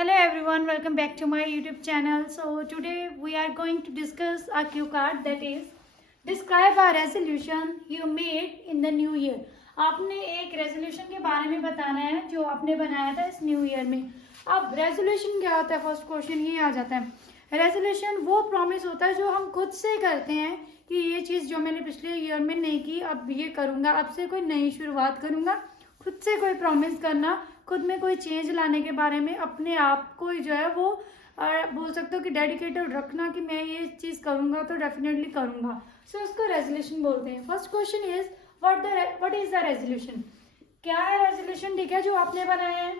Hello everyone, welcome back to my YouTube channel. So today we are going to discuss a cue card, that is describe a resolution you made in the new year. आपने एक resolution के बारे में बताना है जो आपने बनाया था इस न्यू ईयर में. अब रेजोल्यूशन क्या होता है, फर्स्ट क्वेश्चन ये आ जाता है. रेजोल्यूशन वो प्रॉमिस होता है जो हम खुद से करते हैं कि ये चीज़ जो मैंने पिछले ईयर में नहीं की अब ये करूँगा, अब से कोई नई शुरुआत करूँगा. खुद से कोई प्रॉमिस करना, खुद में कोई चेंज लाने के बारे में अपने आप को जो है वो बोल सकते हो कि डेडिकेटेड रखना कि मैं ये चीज़ करूँगा तो डेफिनेटली करूँगा. सो उसको रेजोल्यूशन बोलते हैं. First question is what is the resolution. क्या है रेजोल्यूशन, ठीक है, जो आपने बनाया है.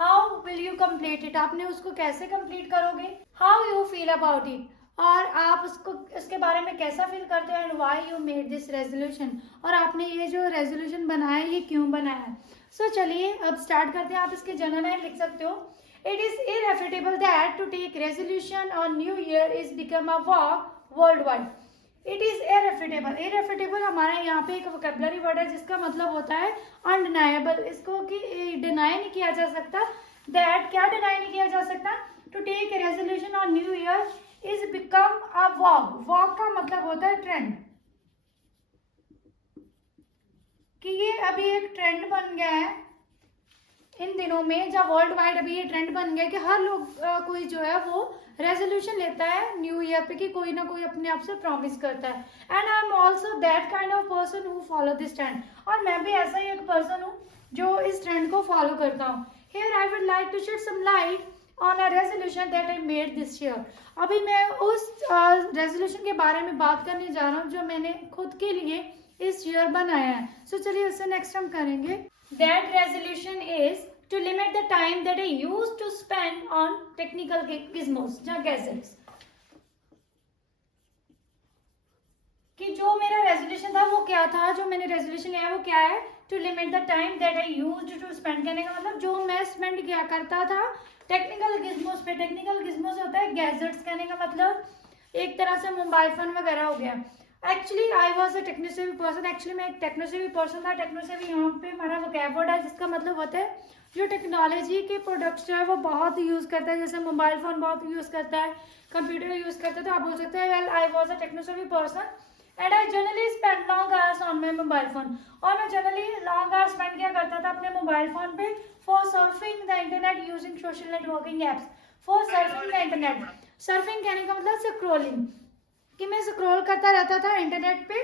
How will you complete it, आपने उसको कैसे कंप्लीट करोगे. How you feel about it, और आप उसको इसके बारे में कैसा फील करते हो. And why you made this resolution, और आपने ये जो रेजोल्यूशन बनाया है ये क्यों बनाया है. सो चलिए अब स्टार्ट करते हैं. आप इसके जनरल लाइन लिख सकते हो. It is irrefutable that to take resolution on new year is become a walk world wide. It is irrefutable. Irrefutable हमारा यहाँ पे एक वोकैबुलरी वर्ड है जिसका मतलब होता है अनडिनाएबल. इसको कि डिनाई नहीं किया जा सकता. दैट क्या डिनाई नहीं किया जा सकता. To take resolution on new year is become a walk. Walk का मतलब होता है ट्रेंड, कि ये अभी एक ट्रेंड बन गया है इन दिनों में, जब वर्ल्ड वाइड अभी ये ट्रेंड बन गया है कि हर लोग कोई जो है वो रेजोल्यूशन लेता है न्यू ईयर पे कि कोई ना कोई अपने आप से प्रॉमिस करता है. And I am also that kind of person who follow this trend. और मैं भी ऐसा ही एक पर्सन हूँ जो इस ट्रेंड को फॉलो करता हूँ. Here I would like to shed some light on a resolution that I made this year. अभी मैं उस रेजोल्यूशन के बारे में बात करने जा रहा हूँ जो मैंने खुद के लिए इस ईयर बनाया है. सो चलिए उससे नेक्स्ट हम करेंगे. That resolution is to limit the time that I use to spend on technical gizmos या गैजेट्स. कि जो मेरा रेजोल्यूशन था वो क्या था, जो मैंने रेजोल्यूशन लिया वो क्या है. To limit the time that I use to spend, कहने का मतलब जो मैं स्पेंड किया करता था टेक्निकल गिज़मोस पे. टेक्निकल गिज़मोस होता है गैजेट्स, कहने का मतलब एक तरह से मोबाइल फोन वगैरह हो गया. Actually I was a techno savvy person. Actually मैं एक टेक्नोसेवी पर्सन था. टेक्नोसेवी यहाँ पे हमारा वोकैब वर्ड है जिसका मतलब होता है जो टेक्नोलॉजी के प्रोडक्ट्स जो है वो बहुत यूज़ करता है. जैसे मोबाइल फोन बहुत यूज़ करता है, कंप्यूटर यूज़ करता है, तो आप बोल सकते हैं well I was a techno savvy person and I generally spend long hours on my mobile phone. और मैं जनरली लॉन्ग आवर्स स्पेंड किया करता था अपने मोबाइल फोन पे for surfing the internet using social networking apps. For surfing the internet, surfing कहने का मतलब स्क्रॉलिंग, कि मैं स्क्रॉल करता रहता था इंटरनेट पे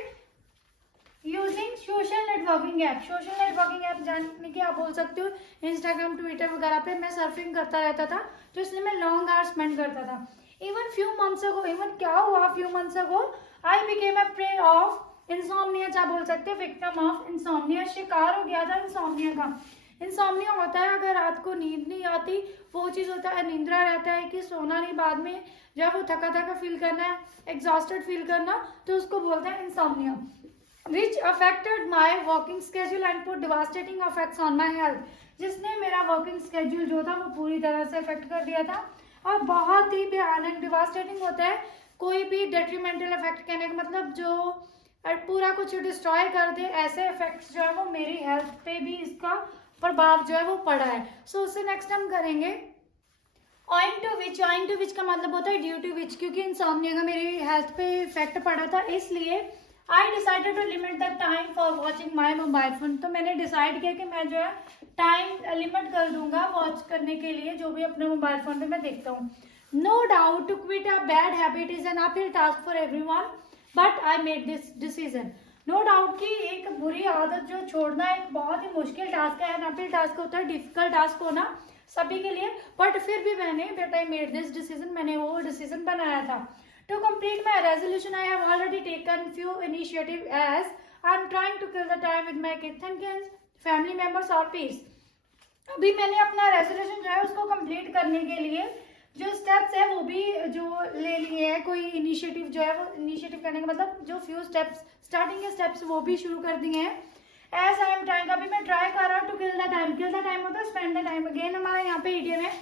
using social networking app. Social networking app जानने की आप बोल सकते हो इंस्टाग्राम, ट्विटर वगैरह पे मैं सर्फिंग करता रहता था, तो इसलिए मैं लॉन्ग आवर्स स्पेंड करता था. Even few months ago, even क्या हुआ few months ago, I became a pray of insomnia. क्या बोल सकते हो, विक्टिम ऑफ इंसोम्निया. शिकार हो गया था इंसोम्निया का. इंसोम्निया होता है अगर रात को नींद नहीं आती, वो चीज़ होता है निंद्रा रहता है कि सोना नहीं, बाद में जब वो थका थका फील करना है, एग्जॉस्टेड फील करना, तो उसको बोलते हैं insomnia. Which affected my working schedule and put devastating effects on my health. जिसने मेरा वर्किंग स्केड्यूल जो था वो पूरी तरह से इफेक्ट कर दिया था, और बहुत ही भयानक. डिवास्टेटिंग होता है कोई भी डेट्रीमेंटल इफेक्ट, कहने का मतलब जो पूरा कुछ डिस्ट्रॉय कर दे. ऐसे इफेक्ट्स जो है वो मेरी हेल्थ पे भी इसका प्रभाव जो है वो पड़ा है. सो उससे नेक्स्ट हम करेंगे ऑइंग टू विच. ऑइंग टू विच का मतलब होता है ड्यू टू विच, क्योंकि इंसोम्निया का मेरी हेल्थ पे इफेक्ट पड़ा था, इसलिए I decided to limit the time for watching my mobile phone. तो मैंने डिसाइड किया कि मैं जो है टाइम लिमिट कर दूंगा वॉच करने के लिए जो भी अपने मोबाइल फोन पे मैं देखता हूँ. No doubt to quit a bad habit is an uphill task for everyone, but I made this decision. No doubt कि एक बुरी आदत जो छोड़ना एक बहुत ही मुश्किल टास्क है. एन अपहिल टास्क होता है डिफिकल्ट टास्क होना सभी के लिए, बट फिर भी मैंने but I made this decision, मैंने वो डिसीजन बनाया था. To complete my resolution, I have already taken few initiative as I am trying to kill the time with my kids and family members or peace. अभी मैंने अपना resolution जो है उसको कंप्लीट करने के लिए जो स्टेप्स है वो भी जो ले लिए हैं. कोई इनिशिएटिव जो है वो इनिशिएटिव करने का मतलब जो फ्यू स्टेप्स स्टार्टिंग के स्टेप्स वो भी शुरू कर दिए हैं. एज आई एम ट्राइंग, अभी मैं ट्राई कर रहा हूँ to kill the time. Kill the time होता है स्पेंड द टाइम. अगेन हमारा यहाँ पे इडियम है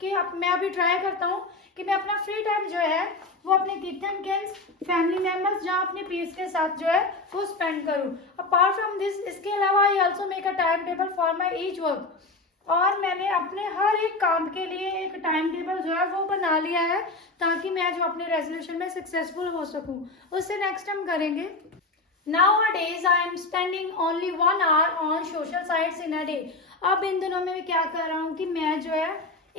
कि मैं अभी ट्राई करता हूँ कि मैं अपना फ्री टाइम जो है वो अपने kids and kids, family members जहाँ अपने पीस के साथ जो है वो स्पेंड करूँ. अपार्ट फ्रॉम दिस, इसके अलावा I also make a time table for my each work. और मैंने अपने हर एक काम के लिए एक टाइम टेबल जो है वो बना लिया है, ताकि मैं जो अपने रेजोल्यूशन में सक्सेसफुल हो सकूं। उससे नेक्स्ट हम करेंगे, Nowadays I am spending only 1 hour on social sites in a day। अब इन दिनों में मैं क्या कर रहा हूँ कि मैं जो है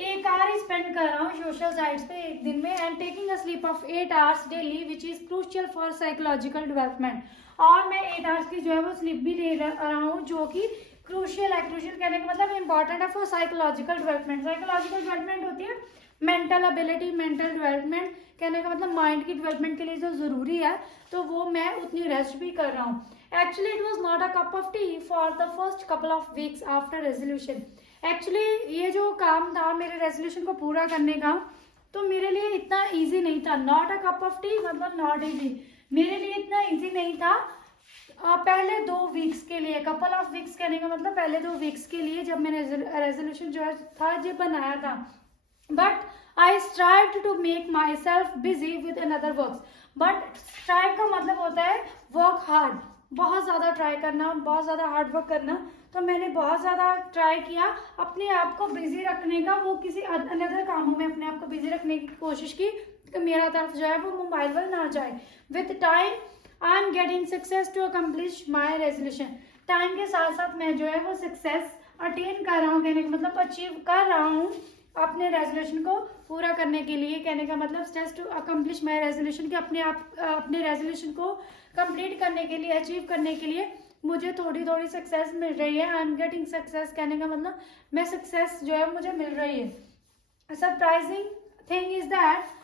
1 hour ही स्पेंड कर रहा हूँ सोशल साइट्स पे एक दिन में, and taking a slip of 8 hours daily which is crucial for psychological development. और मैं 8 hours की जो है वो स्लीप भी ले रहा हूँ, जो कि क्रूशियल है। क्रूशियल कहने का मतलब इंपॉर्टेंट है for psychological development. Psychological development होती है मेंटल एबिलिटी, मेंटल डेवलपमेंट कहने का मतलब माइंड की डेवलपमेंट के लिए जो जरूरी है, तो वो मैं उतनी रेस्ट भी कर रहा हूँ। Actually it was not a cup of T for the first couple of weeks after resolution. Actually ये जो काम था मेरे रेजोल्यूशन को पूरा करने का, तो मेरे लिए इतना इजी नहीं था। Not a cup of T मतलब नॉट इजी, मेरे लिए इतना इजी नहीं था। पहले 2 वीक्स के लिए, कपल ऑफ वीक्स कहने का मतलब पहले 2 वीक्स के लिए जब मैंने रेजोल्यूशन जो था ये बनाया था, but I strive to make myself busy with another work. But strive का मतलब होता है वर्क हार्ड, बहुत ज़्यादा ट्राई करना, बहुत ज़्यादा हार्ड वर्क करना। तो मैंने बहुत ज़्यादा ट्राई किया अपने आप को बिजी रखने का, वो किसी अनदर कामों में अपने आप को बिजी रखने की कोशिश की कि मेरा तरफ जो है वो मोबाइल पर ना जाए। With time I am getting success to accomplish my resolution. Time के साथ साथ मैं जो है वो सक्सेस अटेन कर रहा हूँ, कहने का मतलब अचीव कर रहा हूँ अपने रेजोल्यूशन को पूरा करने के लिए। कहने का मतलब steps to accomplish my resolution कि अपने रेजोल्यूशन को कंप्लीट करने के लिए, अचीव करने के लिए मुझे थोड़ी थोड़ी सक्सेस मिल रही है। आई एम गेटिंग सक्सेस कहने का मतलब मैं सक्सेस जो है मुझे मिल रही है। सरप्राइजिंग थिंग इज दैट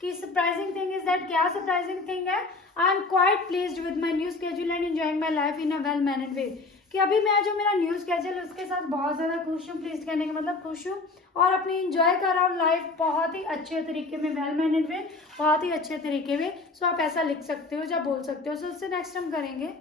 कि सरप्राइजिंग थिंग इज दैट, क्या सरप्राइजिंग थिंग है, I am quite pleased with my new schedule and enjoying my life in a well managed way. कि अभी मैं जो मेरा न्यू स्केड्यूल उसके साथ बहुत ज़्यादा खुश हूँ। प्लीज कहने का मतलब खुश हूँ, और अपनी इंजॉय कर रहा हूँ लाइफ बहुत ही अच्छे तरीके में, वेल मैनेज में, बहुत ही अच्छे तरीके में। सो आप ऐसा लिख सकते हो या बोल सकते हो। सो उससे नेक्स्ट हम करेंगे,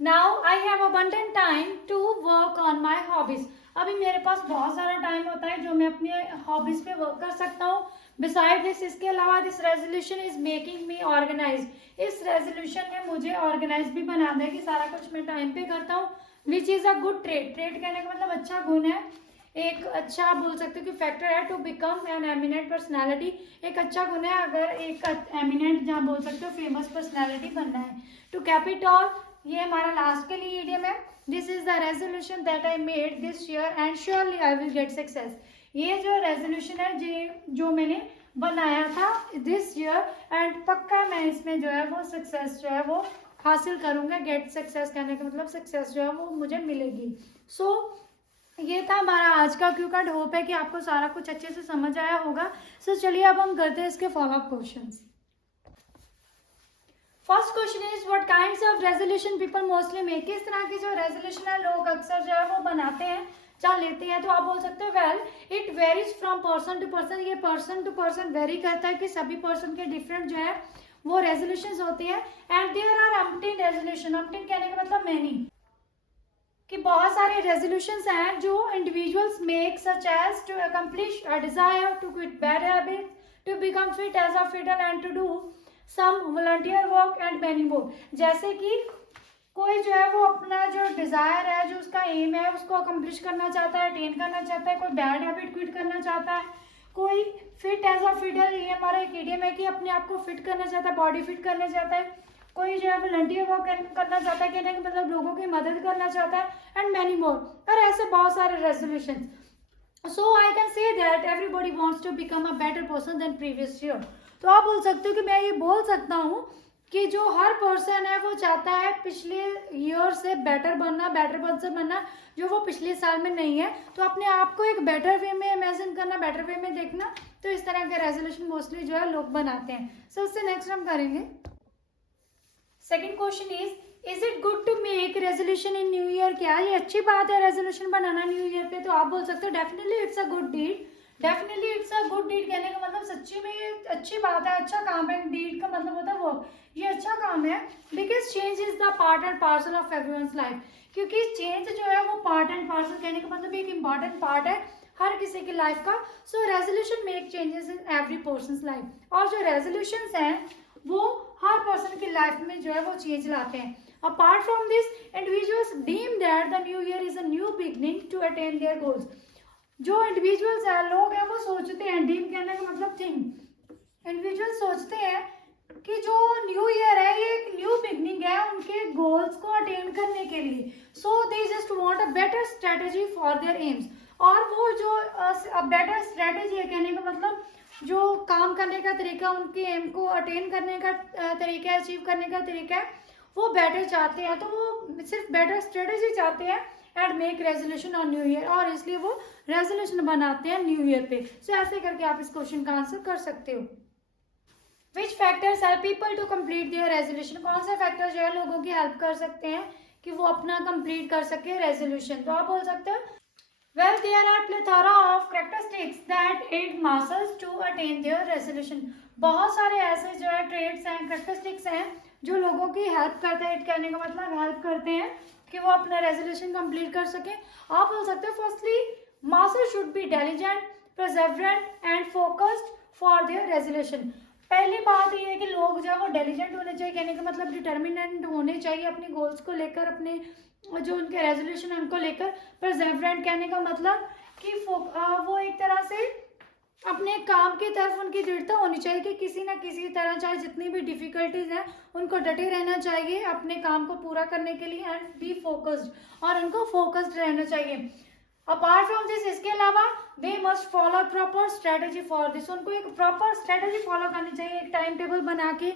now I have abundant time to work on my hobbies. अभी मेरे पास बहुत सारा टाइम होता है जो मैं अपनी हॉबीज पे वर्क कर सकता हूँ। बिसाइड दिस, इसके अलावा this resolution is making me organize. इस रेजोल्यूशन ने मुझे ऑर्गेनाइज भी बना दिया कि सारा कुछ मैं टाइम पे करता हूँ, which is a good trade. Trade कहने का मतलब अच्छा गुण है, एक अच्छा बोल सकते हो कि फैक्टर है to become an eminent personality. एक अच्छा गुण है अगर एक एमिनेंट, जहाँ बोल सकते हो फेमस पर्सनैलिटी बनना है। टू कैप इट ऑल, ये हमारा लास्ट के लिए इडियम है, this is the resolution that I made this year and surely I will get success. ये जो रेजोल्यूशन है जो मैंने बनाया था दिस ईयर, एंड पक्का मैं इसमें जो है वो सक्सेस जो है वो हासिल करूंगा। गेट सक्सेस कहने का मतलब सक्सेस जो है वो मुझे मिलेगी। सो ये था हमारा आज का क्यू कार्ड। होप है कि आपको सारा कुछ अच्छे से समझ आया होगा। सो चलिए अब हम करते हैं इसके follow up questions. First question is what kinds of resolution people mostly make. किस तरह की जो रेजोल्यूशन है लोग अक्सर जो है वो बनाते हैं, चल लेते हैं। तो आप बोल सकते हो well it varies from person to person. ये पर्सन टू पर्सन वेरी करता है कि सभी पर्सन के डिफरेंट जो है वो रेजोल्यूशन होते हैं। And there are umpteen resolution. Umpteen कहने का मतलब मैनी, कि बहुत सारे रेजोल्यूशंस हैं जो individuals make, such as to accomplish a desire, to quit bad habits, to become fit as a fitter and to do some volunteer work and many more. जैसे कि कोई जो है वो अपना जो डिजायर है, जो उसका एम है, उसको अकम्प्लिश करना चाहता है, अटेन करना चाहता है। कोई बैड हैबिट क्विट करना चाहता है, कोई फिट एज अ फिटर, ये हमारा एक इडियम है कि अपने आप को फिट करना चाहता है, बॉडी फिट करना चाहता है। कोई जो है वॉलंटियर वर्क करना चाहता है, कहने का मतलब लोगों की मदद करना चाहता है, एंड मैनी मोर। और ऐसे बहुत सारे resolution. So I can say that everybody wants to become a better person than previous year. तो आप बोल सकते हो कि मैं ये बोल सकता हूँ कि जो हर पर्सन है वो चाहता है पिछले ईयर से बेटर बनना, बेटर पर्सन बनना, जो वो पिछले साल में नहीं है। तो अपने आप को एक बेटर वे में इमेजिन करना, बेटर वे में देखना। तो इस तरह के रेजोल्यूशन मोस्टली जो है लोग बनाते हैं। सो उससे नेक्स्ट हम करेंगे, second question is it good to make resolution in new year. क्या ये अच्छी बात है रेजोल्यूशन बनाना न्यू ईयर पे? तो आप बोल सकते हो definitely it's a good deed. Definitely it's a good deed कहने का मतलब सच्ची में ये अच्छी बात है, अच्छा काम है। डीड का मतलब होता है वो, ये अच्छा काम है। Because change is the part and parcel of everyone's life. क्योंकि चेंज जो है वो पार्ट एंड पार्सल कहने का मतलब एक इंपॉर्टेंट पार्ट है हर किसी की लाइफ का। So resolution make changes in every person's life. और जो रेजोल्यूशंस हैं वो हर पर्सन की लाइफ में जो है वो चेंज लाते हैं। Apart from this, individuals deem that the new year is a new beginning to attain their goals. जो इंडिविजुअल्स है, लोग हैं, वो सोचते हैं, डीम कहने का मतलब थिंक, इंडिविजुअल सोचते हैं कि जो न्यू ईयर है ये एक न्यू बिगनिंग है उनके गोल्स को अटेन करने के लिए. So they just want a better strategy for their aims. और वो जो बेटर स्ट्रेटेजी है कहने का मतलब जो काम करने का तरीका, उनके एम को अटेन करने का तरीका है, अचीव करने का तरीका है, वो बेटर चाहते हैं. तो वो सिर्फ बेटर स्ट्रेटेजी चाहते हैं and make resolution on new year, और इसलिए वो रेजोल्यूशन बनाते हैं न्यू ईयर पे. सो ऐसे करके आप इस क्वेश्चन का आंसर कर सकते हो. Which factors help people to complete their resolution. कौन से फैक्टर जो है लोगों की हेल्प कर सकते हैं कि वो अपना कंप्लीट कर सके रेजोल्यूशन. तो आप बोल सकते हो well there are plethora of characteristics that aid masses to attain their resolution. बहुत सारे ऐसे जो है ट्रेड्स हैं, कैरेक्टरिस्टिक्स हैं जो लोगों की हेल्प करते हैं. एड करने का मतलब हेल्प करते हैं कि वो अपना रेजोल्यूशन कंप्लीट कर सके. आप बोल सकते हो firstly masses should be diligent, परसेवरेंट and focused for their resolution. पहली बात ये है कि लोग जो है वो डिलिजेंट होने चाहिए, कहने का मतलब डिटर्मिनेंट होने चाहिए अपने गोल्स को लेकर, अपने जो उनके रेजोल्यूशन है उनको लेकर. परसेवरेंट कहने का मतलब कि वो एक तरह से अपने काम की तरफ उनकी दृढ़ता होनी चाहिए कि किसी ना किसी तरह चाहे जितनी भी डिफिकल्टीज हैं उनको डटे रहना चाहिए अपने काम को पूरा करने के लिए. एंड बी फोकस्ड, और उनको फोकस्ड रहना चाहिए. अपार्ट फ्रॉम दिस, इसके अलावा they must follow proper strategy for this. उनको एक प्रॉपर स्ट्रेटेजी फॉलो करनी चाहिए, एक टाइम टेबल बना के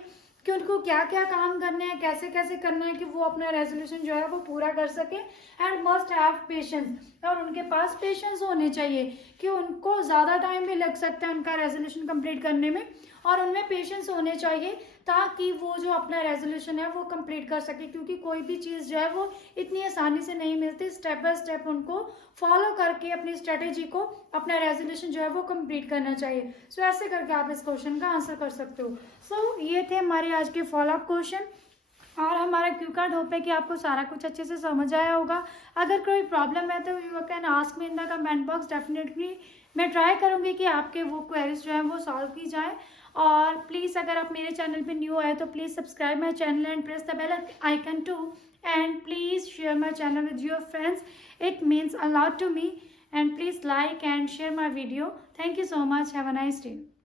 कि उनको क्या क्या काम करने हैं, कैसे कैसे करना है कि वो अपना रेजोल्यूशन जो है वो पूरा कर सके. एंड मस्ट हैव पेशेंस, और उनके पास पेशेंस होने चाहिए कि उनको ज़्यादा टाइम भी लग सकता है उनका रेजोल्यूशन कंप्लीट करने में, और उनमें पेशेंस होने चाहिए ताकि वो जो अपना रेजोल्यूशन है वो कंप्लीट कर सके. क्योंकि कोई भी चीज़ जो है वो इतनी आसानी से नहीं मिलती. स्टेप बाय स्टेप उनको फॉलो करके अपनी स्ट्रेटेजी को, अपना रेजोल्यूशन जो है वो कंप्लीट करना चाहिए. सो ऐसे करके आप इस क्वेश्चन का आंसर कर सकते हो. सो ये थे हमारे आज के फॉलोअप क्वेश्चन, और हमारा क्यू कार्ड होप है कि आपको सारा कुछ अच्छे से समझ आया होगा. अगर कोई प्रॉब्लम है तो you can ask me in the comment box. Definitely मैं ट्राई करूँगी कि आपके वो क्वेरीज जो हैं वो सॉल्व की जाए. और प्लीज़ अगर आप मेरे चैनल पे न्यू आए तो please subscribe my channel and press the bell icon too, and please share my channel with your friends. It means a lot to me. And please like and share my video. Thank you so much. Have a nice day.